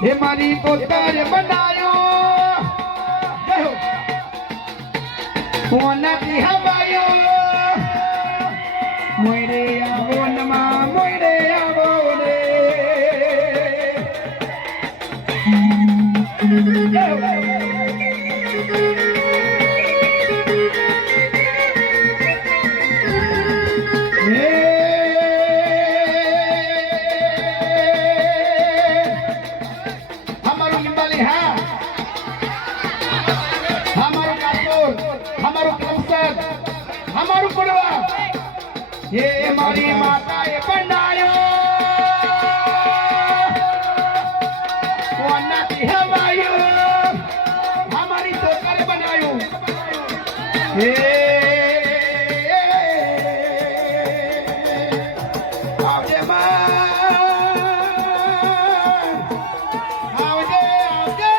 હે મારી પોતાર બનાયો કોનાથી હવાયો મોયરે આવો નમા મોયરે આવો રે हमारू पड़वा ये हमारी माता ये बनायो कोना की हवायो हमारी टोकर बनायो ये आवजे आवजे आवजे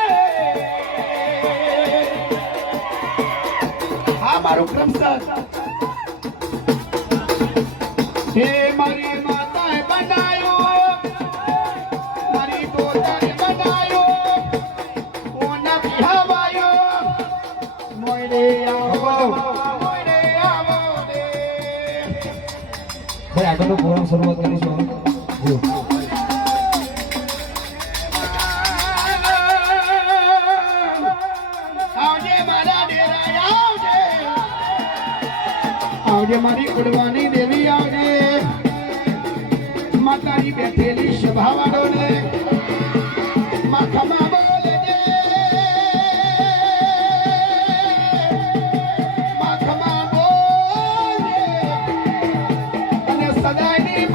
हमारू क्रमसर हे मारी माता है बनायो मारी पोता है बनायो कोना भी हवायो मोरे आवो रे भाई આગળનો પ્રોગ્રામ શરૂઆત કરીશું જો આવજે મારા ડેરા આવજે મારી કુડવાની દેવી આવજે માતાની બેઠેલી સભાવાળો ને માથામાં બોલે દે માથામાં બોલે અને સદાયની